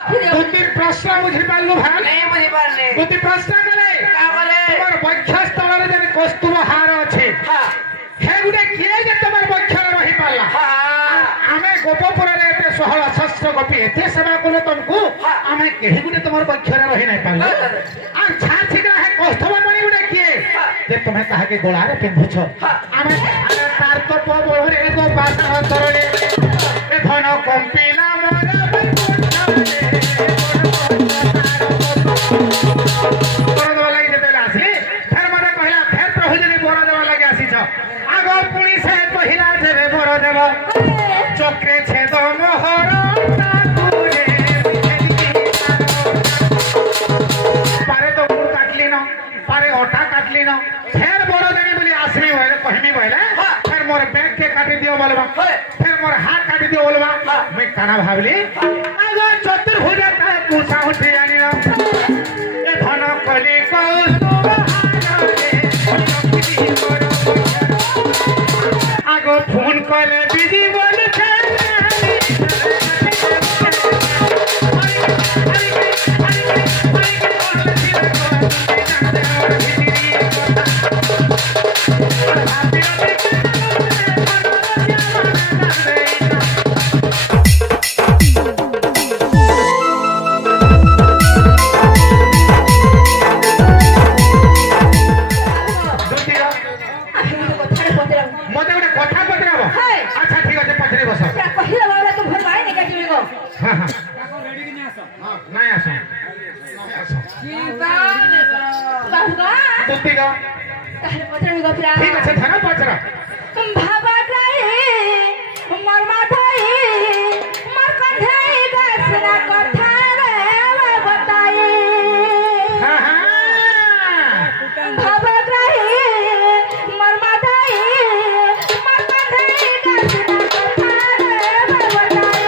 দুটি প্রশ্ন বুঝি পারলু ভাই नहीं बुझी पारले দুটি প্রশ্ন কলে का बोले তোমার বক্ষস্থଳରେ যে কস্তুভ হার আছে हां হে গুটে কিয়ে যে তোমার বক্ষরে রহি পারলা हां আমি গোপপুরের এতে 16 গোপী এতে সেবা কলে তোমাকে আমি কেহি গুটে তোমার বক্ষরে রহি নাই পারলা আর ছাড় ঠিকরা হে কস্তুভ মণি গুটে কিয়ে যে তুমি তাহাকে গোলারে পিন্ধুছ আমি তার তো পবরে গো পাশা তরলে এ ধন কম্পিলা মোরা বড় দেওয়া লাগি যেতে আসলি ফের মতে কহিলা ফের প্রভু যদি বড় দেওয়া লাগি আসিছ আগ পুনি সে কহিলা যে বড় দেব চক্রে ছেদ মোহর পারে তো গুড় কাটলি ন পারে অটা কাটলি ন ফের বড় দেবী বলি আসবি বলে কহিমি বলে ফের মোর ব্যাগ কে কাটি দিও বলবা ফের মোর হাত কাটি দিও বলবা মুই কানা ভাবলি আগ চতুর্ভুজা তা পুষা উঠি আনিল ধন কলি আগ ফোন করে বিজি বলছে মতে গোটে কথা পচরাব আচ্ছা ঠিক আছে পচরে বস কহিলা বাবা তুমি ভর মাই নেকা তুমি গো হ্যাঁ হ্যাঁ নাই আস বাবা তুই গো তাহলে পচরে গো প্রা ঠিক আছে ধর পচরা ভাবা গাই মোর মাথায় মোর কন্ধাই গাছনা কথা রে বতাই হ্যাঁ হ্যাঁ ভাবা গাই মোর মাথায় মোর কন্ধাই গাছনা কথা রে বতাই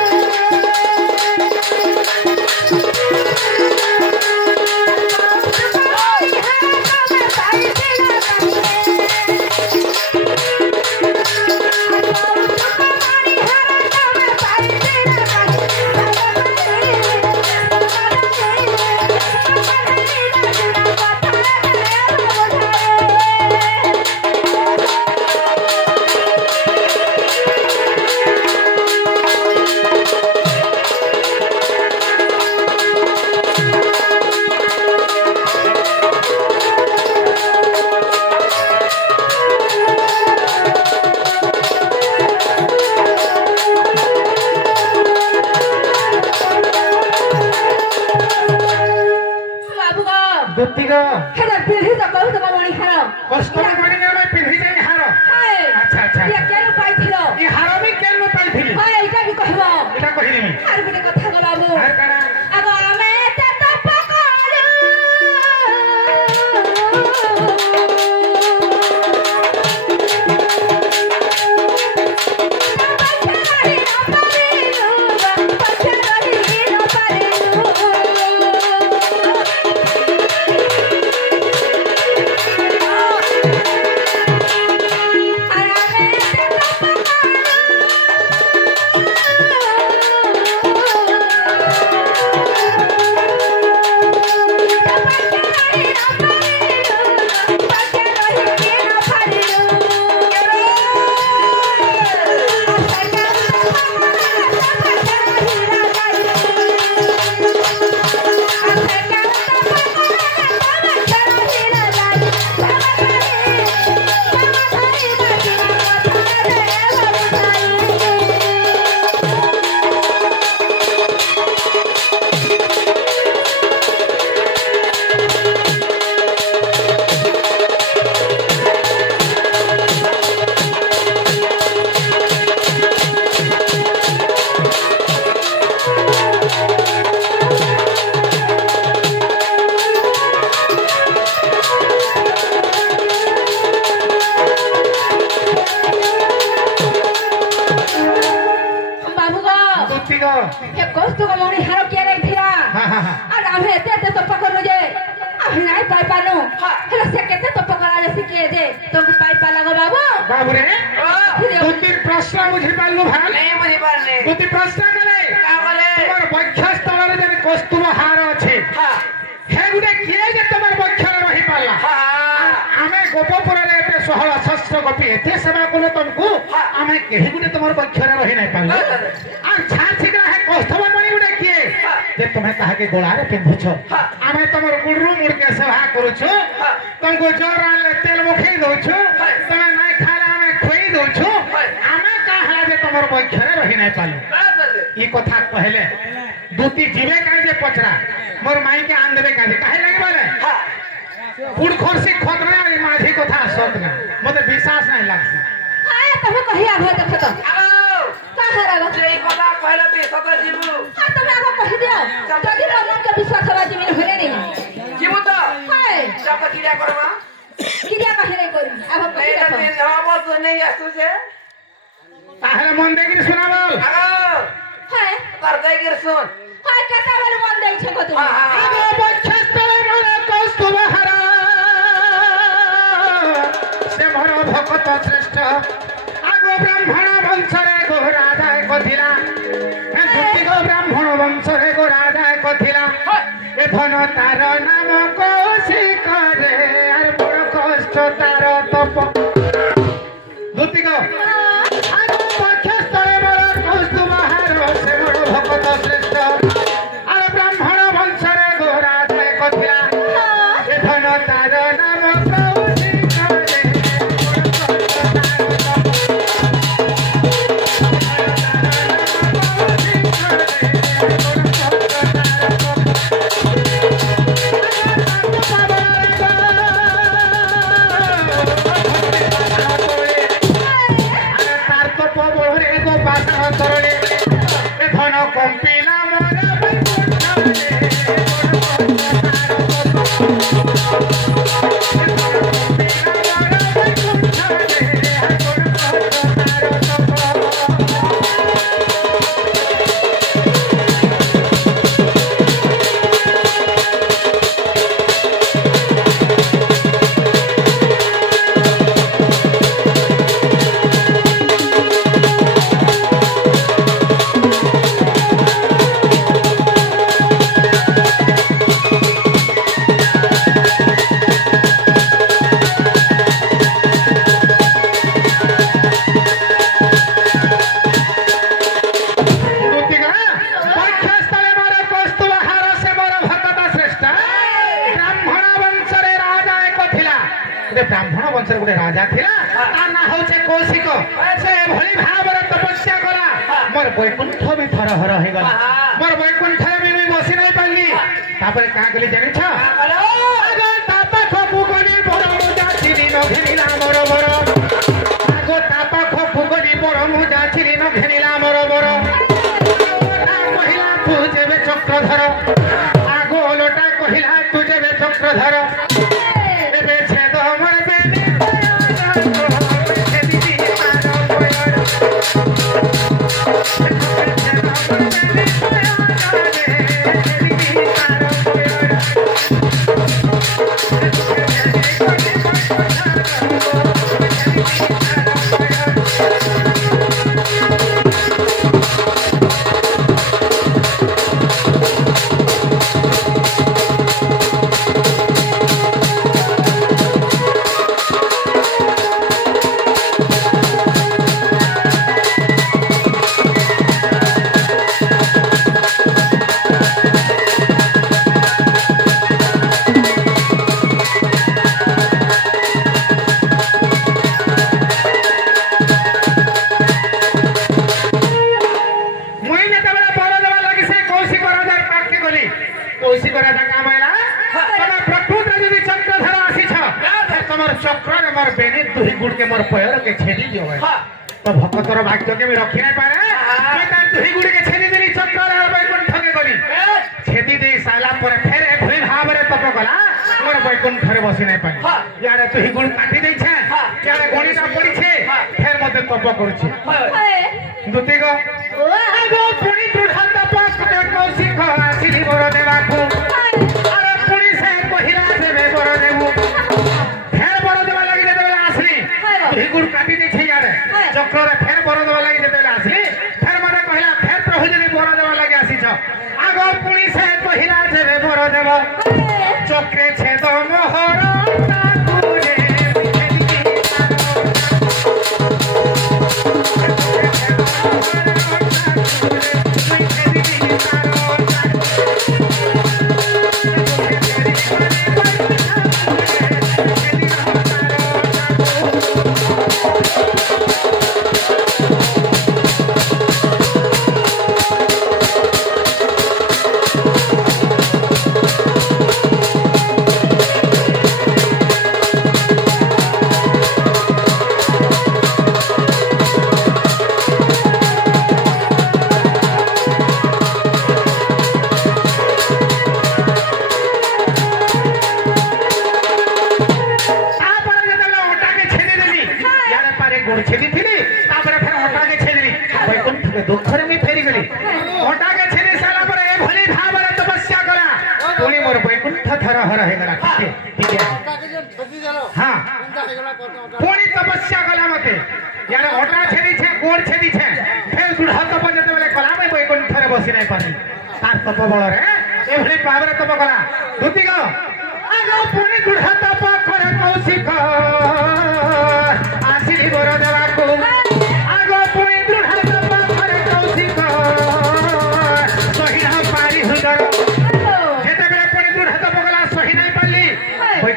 দুতিগো হেলা পিড়ি তো কও তো মনি হারাম কষ্ট করে গেলে পিন্ধি যাই হার হায় আচ্ছা আচ্ছা ইয়া কেন পাইছিল ই হার আমি কেন পাইছিলি হায় এইটা কি কইব এটা কহিনি আর গুটে কথা গো বাবু আর কারা আগো আমি তে তো পকড়ু हे कष्ट को मोनी हारो के रे फिरा और आमे एते तो पकड़ जे आमे नाही पाई पानो हेला से केते तो पकड़ा जे सिके जे तुमको पाई पा लगो बाबू बाबू रे দুটি প্রশ্ন বুঝি পারলু ভাই नहीं बुझी पारले দুটি প্রশ্ন কলে का बोले তোমার বক্ষস্থଳରେ যে कौस्तुभ हार अच्छे हे गुटे किए जे तमर बक्षर रही पाला आमे गोपपुर रे एते 16 शस्त्र गोपी एते सेवा कोन तुमको आमे केही गुटे तमर बक्षर रही नै पाला आ छाछिकरा है कौस्तुभ मणि गुटे किए जे तुम्हें कहा के गोला रे पिंधुछ आमे तमर गुडरू मुड़ के सेवा करूछु तुमको जोर आले तेल मुखई दोछु तमे नै खाला आमे खोई दोछु आमे कहला जे तमर बक्षर रही नै पालु ई कथा कहले दूती जीवे काहे जे पचरा मोर माई के आन देबे काहे काहे लगे बोले पुड़ खरसी खतरा ई माझी कथा सत ना मते विश्वास नै लागसी हां तमे कहिया भय देख त काहे रे जे कथा कहले बे सत जीवु हां तमे आगो कहि दियो जदी मन के विश्वास रा जमीन होले नै जीवु त हाय जब किया करबा किया कहे रे करू आगो कहि नहीं दे जवाब तो नहीं आसु जे ताहरे मन देखि सुना बोल हाय कर दे गिर सुन हाय कथा वाले मन देख छको तू आगो बक्षस्तरे मोरे कौस्तुभ हरा से मोर भक्त श्रेष्ठ आगो ब्राह्मण वंश रे गो राजा कथिला ए दुति गो ब्राह्मण वंश रे गो राजा कथिला ए धन तार नाम कौशिक रे आर मोर कष्ट तार तप दुति गो आगो बक्षस्तरे मोरे कौस्तुभ हरा से मोर भक्त श्रेष्ठ आर ब्राह्मण वंश रे गो राजा कथिला ए धन तार नाम कौशिक रे मोर ब्राह्मण वंश गोटे राजा थिला ता ना होचे कौशिक से भली भाबरे तपस्या करा मोर वैकुंठ भी थरहर हे गला मोर वैकुंठ में भी बसी नहीं पाली तापर का गली जानि छ आगो तापा खपु गली बड़ मुजा छिली न घेनिला मोर मोर आगो तापा खपु गली बड़ मुजा छिली न घेनिला मोर मोर लोटा कहिला तू जेबे चक्रधर आगो लोटा कहिला तू जेबे चक्रधर तो भक्तर भाग्य के रखी नहीं पारे दुही गुड़ी के छेदी देली चक्र वैकुंठ के गली छेदी दे साला पर फेर भली भाव रे तप कला मोर वैकुंठ रे बसी नहीं पारे यारे दुही गुड़ काटी दै छे यारे गणिता पड़ी छे फेर मते तप करू छे दुती गो आगो पुनी दृढ़ तप करे कौशिक आसिली मोर देवाकू अरे पुनी से पहिला देबे मोर देबू फेर मोर देवा लागि देबे आसली दुही गुड़ काटी दै छे यारे चक्र रे फेर बर देवा लागि देबे आसली फेर मते कहला फेर प्रभु जदी बर देवा लागि आसी छ आगो पुनी से কহিলা দেবে বড় দেব চক্রে ছেদ মোহর তাকুরে दुखरे में फेरी गली ओटा के छेदी साला पर ए भली भाବରେ तपस्या कला पुणी मोर बैकुंठ धरा हर हे गला ठीक है हां पुणी तपस्या कला मते यार ओटा छेदी छे गोड़ छेदी छे फेर दुढ़ा तप जते बेले कला में बैकुंठ रे बसी नै पानी तार तप बळ रे ए भली भाବରେ तप कला दुती गो आगो पुणी दुढ़ा तप करे कौशिक आसिरी गोर देवा को आगो पुणी दुढ़ा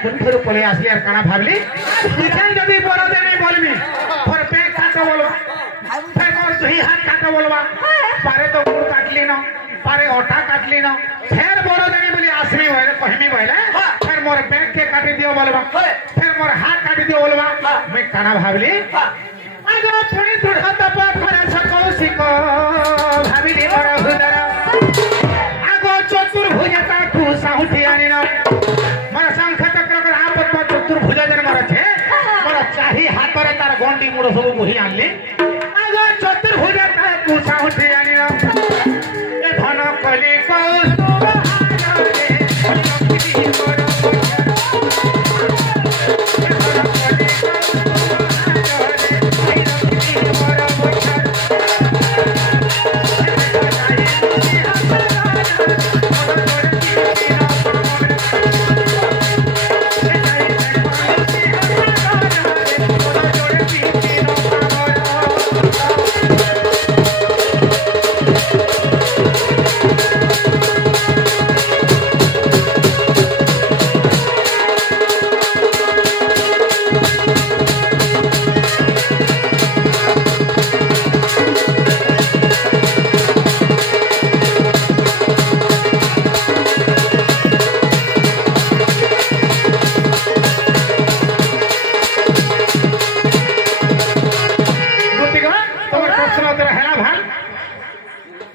कुंठर पले आसी यार काना भाबली किछन जदी बरो देने बोलमी पर पेट काट बोलवा फिर मोर दुही हाथ काट बोलवा पारे तो गुड़ काटली न पारे ओटा काटली न फिर बरो देने बोली आसमी होले कहमी बोले फिर मोर पेट के काटी दियो बोलवा फिर मोर हाथ काटी दियो बोलवा मैं काना भाबली आगो पुणी दुढ़ा तप करे सकौशिक भाबिली मोर हुदर आगो चतुर्भुजता खुसा उठी आनी न मोर शंख चतुर्भुज जन मोर छे मोर चाही हाथ रे तार गंडी मुड़ सब बुही आनली आगो चतुर्भुज का कुसा उठी आनी ए धन कली कौस्तुभ हारे लक्ष्मी मोर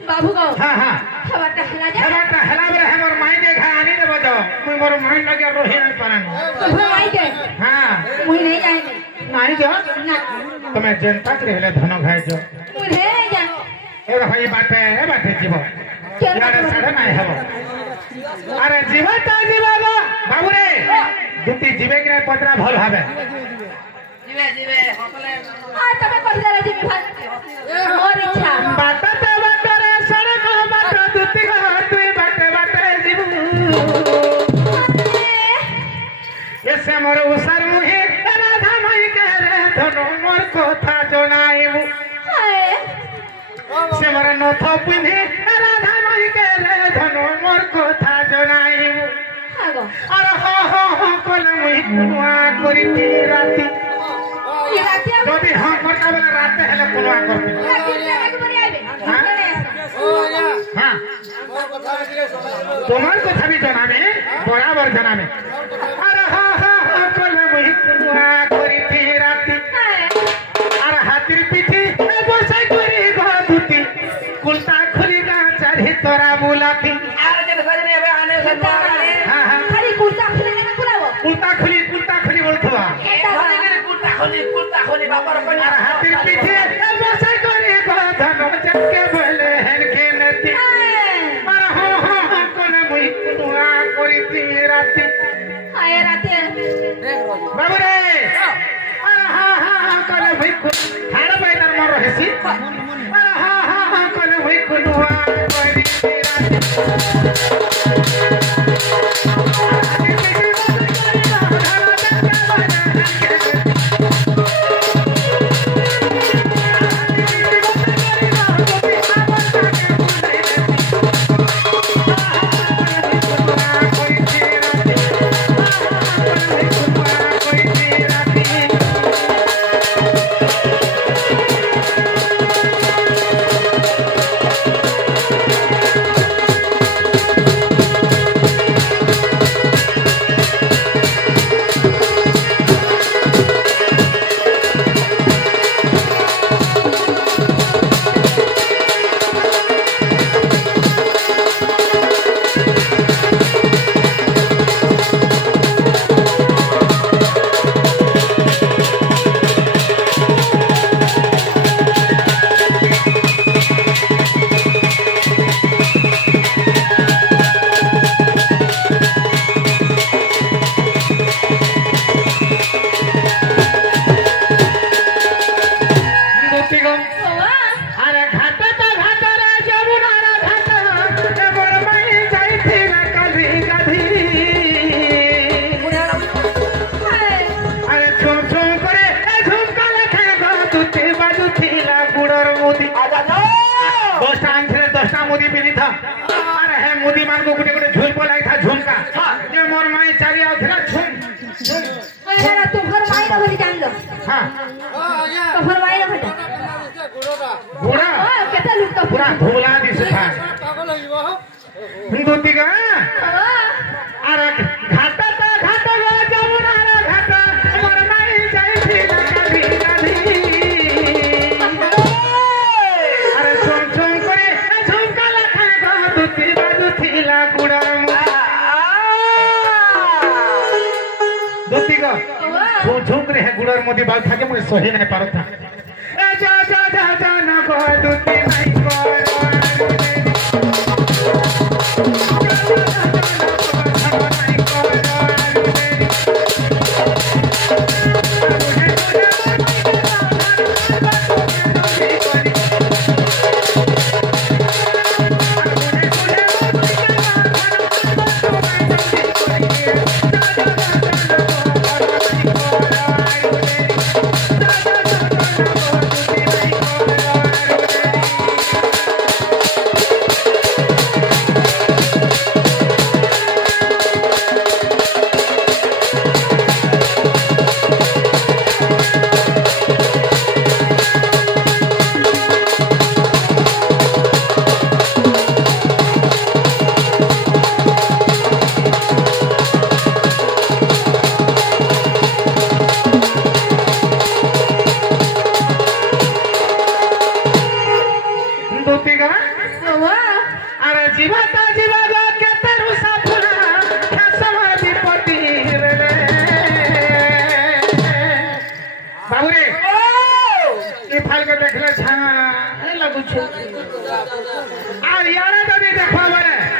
बाबू को हां हां खबरटा हला जा खबरटा हला बरे हमर माई के घा आनी दे बजो मुई मोर माई लगे रोही नहीं पारन तो माई के हां मुई नहीं जाएंगे नहीं जो ना तुम्हें जनता के रहले धन घाय जो मुई नहीं जा ए भाई बाटे जीव यारे साडे नहीं हबो अरे जीवता जीवागा बाबू रे दुती जीवे के पत्रा भल भाबे जीवे जीवे हसले आ तबे कर दे जी भाई और इच्छा बाटा रे सड़क बाटा दुती का तुई बाटे जीव ऐसे मोर उसर मुहे राधा माई के रे धनो मोर कथा जनाइबु से मोर नथ पिन्हे राधा माई के रे धनो मोर कथा जनाइबु अरे हो कोन मुई कुआ करिती राती যদি হাঁ করতে বলে রাতে হেলে কোন করতে হ্যাঁ তোমার কথা भी জানাবে বরাবর জানাবে আরে হা কোলে মুই কুয়া করিতি রাতি আর হাতির পিঠে বসাই করি গদুতি কুলতা খুলি না চারি তোরা বুলাতি আর যে সজনে হবে আনে সজ্জা হ্যাঁ হ্যাঁ খালি কুলতা খুলি না কুলাবো কুলতা খুলি বলতবা কুলতা খুলি বাবার কই আর হাতির পিঠে বসাই করি গধন চকে বলে হেলকে নতি আর হা কোলে মুই কুয়া করিতি রাতি আয় রাতে বাবু রে আর হা কোলে মুই হাড় বাইদার মর হেসি আর হা কোলে মুই কুয়া করিতি রাতি ମାନଙ୍କୁ ଗୋଟେ ଗୋଟେ ଝୁଲ ପଲାଇଥା ଝୁମକା ଯେ ମୋର ମାଇ ଚାରି ଆଉଥିଲା ଝୁମ ଏରା ତୁମର ମାଇର ବୋଲି ଜାଣିଲ ହଁ ତୁମର ମାଇର ଭଟା ଗୁଡା କେତେ ଲୁଟ ପୁରା ଧୁଲା ଦିଶୁଥା ଦୁତିକା ଆରେ ଘାଟ ତ ଘାଟ ଯମୁନା ଘାଟ ମୋର ମାଇ ଯାଇଥିଲା ଗାଧି ଗାଧି ଆରେ ଛୁମ ଛୁମ করে ঝুমকা লাখায় গো দুতি বাজুথিলা গুড়া দুতিকা ঝুম ঝুম করে হে গুড়ার মধ্যে বাল থাকে মই সহি নাই পারতা এ যা যা যা যা না গো দুতি নাই গো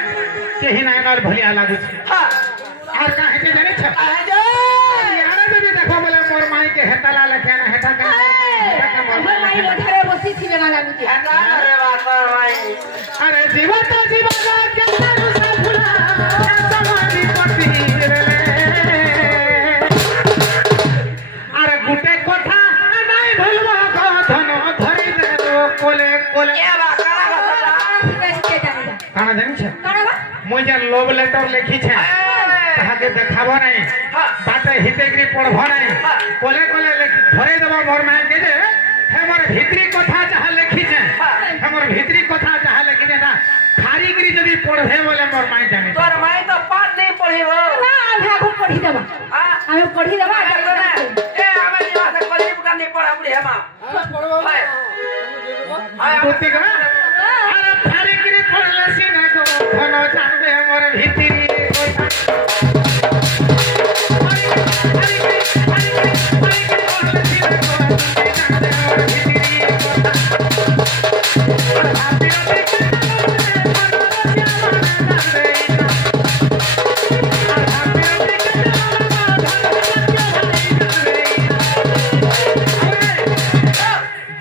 भलिया लागू और का हेते जाने छ यार जदी देखो बोले मोर माई के हेताला लखेना हेता के मोर माई रोधरे बसी थी ना लागू हेता रे बात माई अरे जीवत जीवत के तारू सा फुला समाधि पति रे अरे गुटे कोठा नहीं भूलबो को धन धरि दे कोले कोले ए बा काना काना जानि छ मुई जे लव लेटर लिखी छे ताके देखाबो नहीं बाटे हितेग्री पढ़बो नहीं कोले कोले धरे देबो मोर माई के जे हमर भीतरी कथा चाह लिखी छे हमर भीतरी कथा चाह लिखी छे ना खारीगिरी जदी पढ़बे बोले मोर माई जाने तोर माई तो पाठ नहीं पढ़ी हो ना आधा को पढ़ी देबा हमें पढ़ी देबा ए हमें जीवा से कॉलेज बुटा नहीं पढ़ा बुढ़ी है मां पढ़बो हाय बुद्धि का अरे खारीगिरी पढ़ले सीना को धनो जानबे मोर भीतरी कथा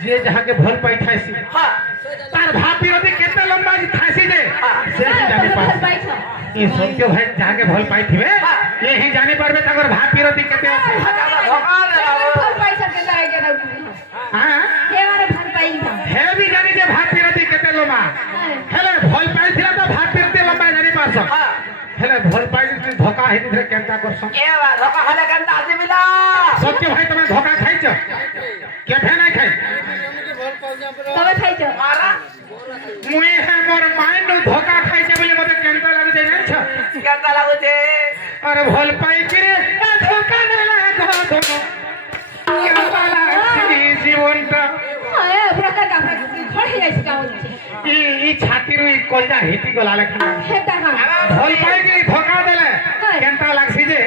जे जहाँ के भल पाई थासी तार भापी रति केते लंबा थासी जे से जानि पास ई सत्य भाई जहाँ के भल पाई थिबे ये ही जानि परबे ताकर भापी रति केते भल पाई सब के लाए के हां हे मारे भल पाई हे भी जानि जे भापी रति केते लंबा हेले भल पाई थिला तो भापी रति लंबा जानि पास हेले भल पाई धोका हेति धरे केनता करस ए बा धोका हले केनता आसीबिला सत्य भाई तमे धोका खाइछ केफे नहीं खाई तबे खाइछ मारा मुई है मोर माइंड धोका खाइछ बोले मते केनता लागु जे जानिछ केनता लागु छे अरे भल पाई कि रे धोका न लागो धोका केनता लागि जीवनटा ए प्रकार का खड़ी जाइछ का बोलछे ई छाती रे कलजा हेती गला लखी हेता का भल पाई कि धोका देले केनता लागसी जे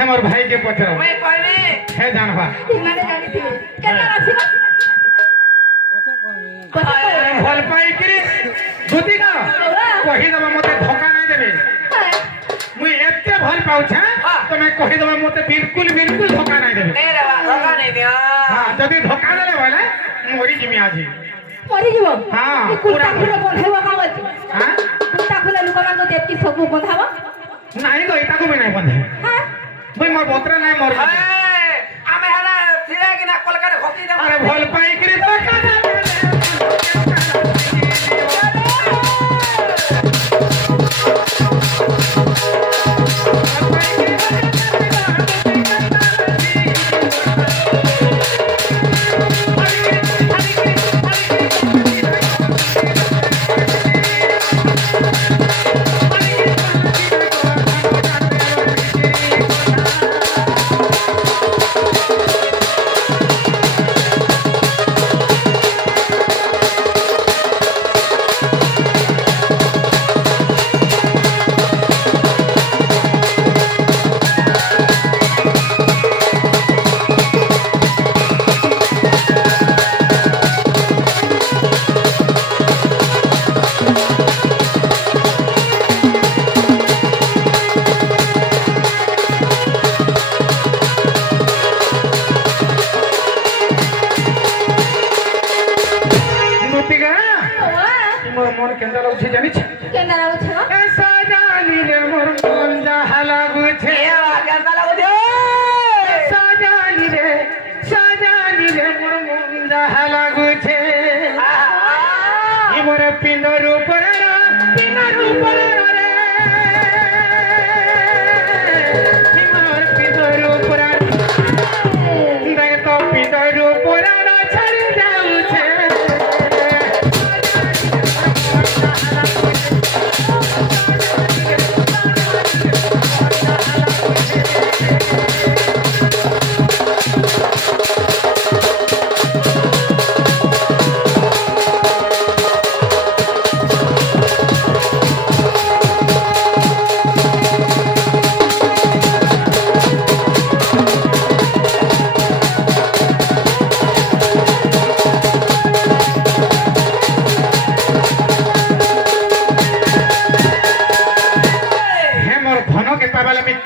हमर भाई के पचरो मैं कहनी है जानबा माने जानि थी केता राखी भल पाई कि बुद्धि का कहि दबा मते धोका नहीं देबे मुई एते भल पाउ छ तो मैं कहि दबा मते बिल्कुल बिल्कुल धोका नहीं देबे नहीं रे बा धोका नहीं दिया हां जदी धोका देले बोले मोरी जिमी आजी मरि जीवो हां कुटा खुलो बंधावा का बोलछी हां कुटा खुलो लोक मानको देख सब बंधावा नहीं तो इता को भी नहीं बंधे हां मुई मोर बोतरा नहीं मोर आमे हना थिरा कि ना कोलकाता होती दे अरे भल पाई कि धोका देले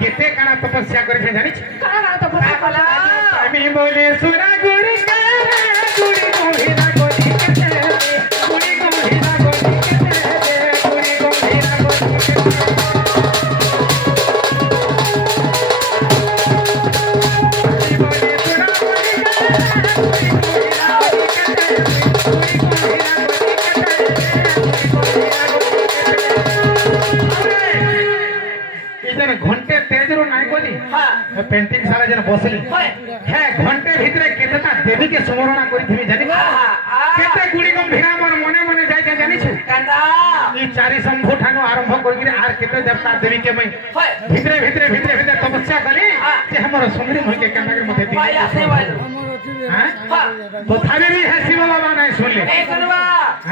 केते काना तपस्या करे छे जानि काना काना तो बता कला আমি বলে সুরা গুড়ি গুড়ি গম্ভীরা গলি কেতে গুড়ি গম্ভীরা গলি কেতে গুড়ি গম্ভীরা গলি घंटे तेज रो नाई कोनी हां पेंटिंग साला जन बसली है घंटे भीतरे केतना देवी के स्मरण करी थी जानि केते गुडी गंभीरा मन मने मने जाय के जानि छु कंदा ई चारि शंभु ठानु आरंभ करी आर केते देवता देवी के मैं भीतरे भीतरे भीतरे भीतरे तपस्या करी जे हमर सुंदरी होई के केना के मथे दी भाई आसे भाई हां तो थाने भी है शिव बाबा नहीं सुन ले ए सुनवा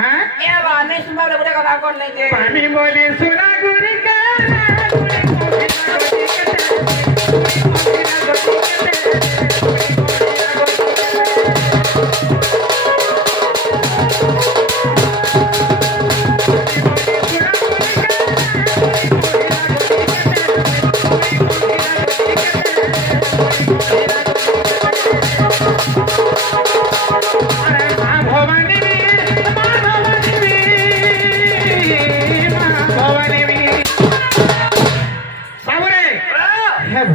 हां ए बा नहीं सुनवा ले बड़े कथा कोन नहीं दे पानी बोले सुना गुरी का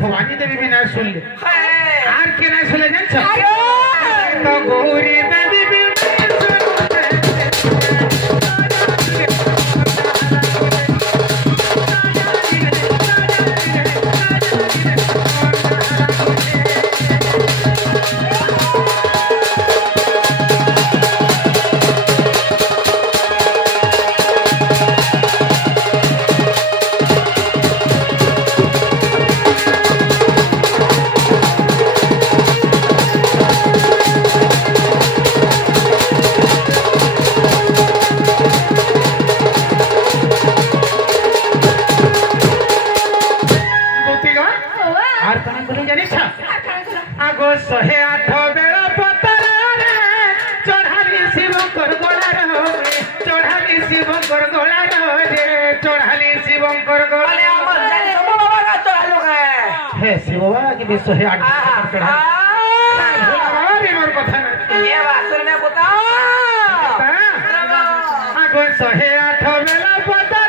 भवानी देवी भी ना सुन ले आर के ना सुन ले जान तो गौरी देवी भी शहे आठ बेला पतरा चढ़ाली शिव कर गोला रे चढ़ाली शिव कर गोला हे शिव बाबा की भी शहे आठ चढ़ा मोर कथा ये बात सुनने बता आगो शहे आठ बेला पतरा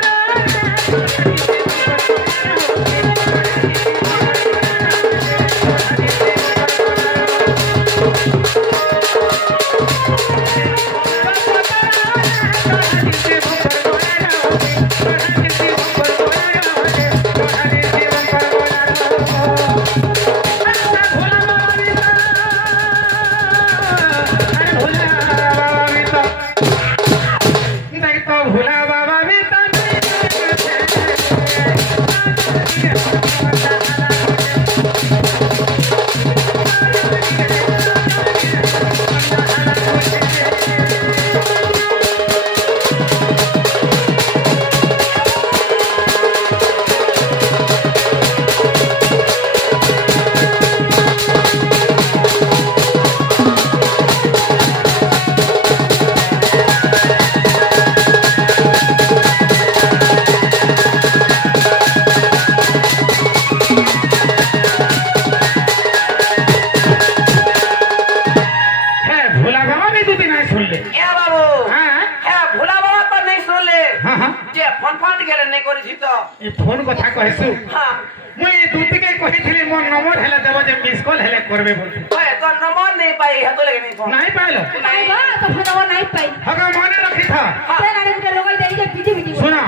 फोन कथा कहसु हां मुई दूती के कहिथिली मोर नंबर हेला देबो जे मिस कॉल हेले करबे बोल ओए तो नंबर नहीं पाई है तो लगे नहीं फोन नहीं पाइलो नहीं बा तो नंबर नहीं पाई हगा मने रखी था ते गाड़ी के लोग दे जे बिजी बिजी सुना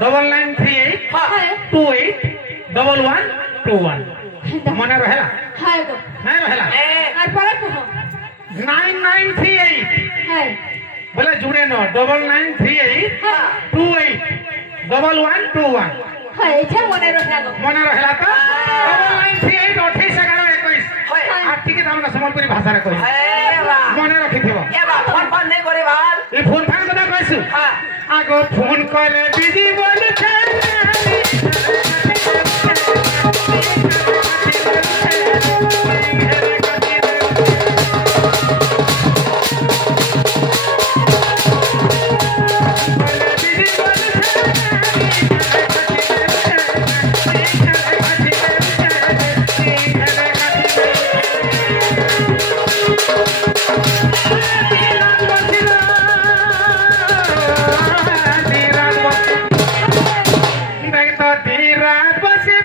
9938 28 1121 मने रहेला हाय गो नहीं रहेला आज पड़े को 9938 हाय बोले जुड़े न 9938 28 1121 हाय जे मने रहेला गो मने रहेला तो 9938 28 11 21 हाय आ ठीक दाम ना संबलपुरी भाषा रे कहि ए बा मने रखिथिबो ए बा फोन नहीं करे बाल ए फोन फान कदा कहसु हां आगो फोन करे बिजी बोल छे दिन रात बसे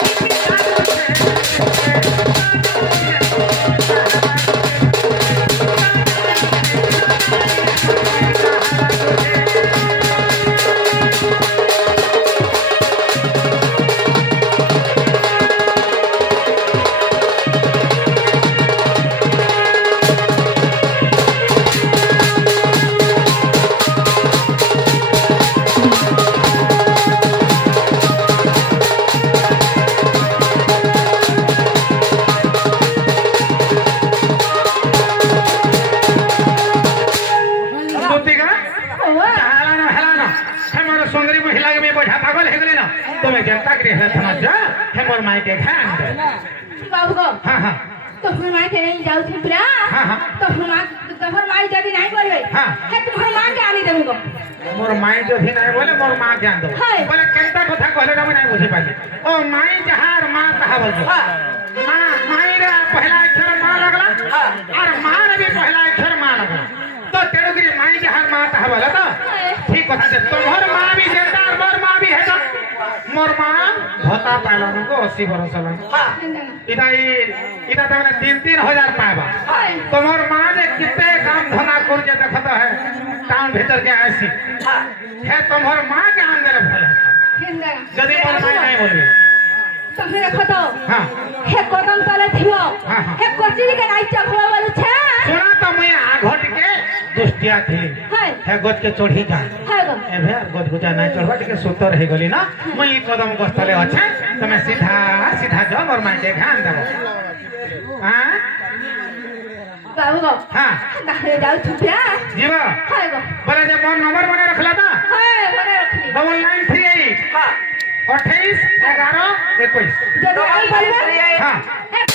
तुम्हें जनता के समझ है मोर माई के खान बाबू को हाँ हाँ तो फिर माई के नहीं जाऊ थी प्रा हाँ हाँ तो फिर माई जब नहीं बोले हाँ है तुम्हारे मां के आनी देबो मोर माई जो भी नहीं बोले मोर मां ज्ञान दो बोले केंता कथा कहले ना नहीं बुझे पाली ओ माई जहार मां कहा बोल मां माई रे पहला अक्षर मां लगला और मां रे भी पहला अक्षर मां लगला तो तेरो की माई जहार मां कहा बोला तो ठीक कथा से तुम्हार मां भी जेता और मोर मां भी है तो मोर मां भत्ता पाइला को 80 वर्ष लग इता तो 3,000 पाएबा तो मोर मां ने कितने काम धंधा कर जे देखत है टाउन भीतर के ऐसी है तुम्हार मां के अंदर भले यदि मोर मां नहीं बोलबे તમે રખો તો हां હે કોદમ તલે થયો हाँ, हाँ। હે કોચી के नाइ चखवा वालू छे सुना तो मैं आघट के दुष्टिया थी हाय है गोद के चढ़ी जा हाय गो ए भे गोद गुजा नहीं चढ़वा के सुतर रह गली ना मैं ई कदम गस्तले अच्छे तो मैं सीधा सीधा जाओ और मां के ध्यान देबो हां बाबू गो हां बाहरे जाऊ छुपरा जीवा हाय गो बोले जे मोर नंबर बने रखला था हाय मने रखनी 9938 हां 28 11 21 जब आई बोलबे हां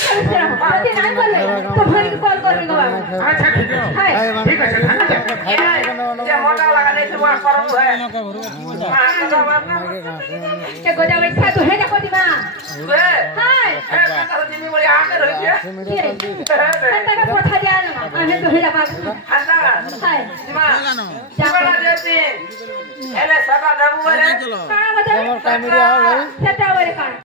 यदि नहीं बोले तो भाई को कॉल करेंगे बाबू अच्छा ठीक है हाय ठीक है धन्यवाद जे मोटा लगा नहीं हुआ करू है मां का बात ना के गोजा बैठा तो है जाको दिमा रे हाय ए का दिन बोले आके रही है अंता का पोथा जा ना आने तो है लगा हंदा हाय दिमा जाबला देती एले सका दबु रे हां बता कैमरा है सेटा वाले का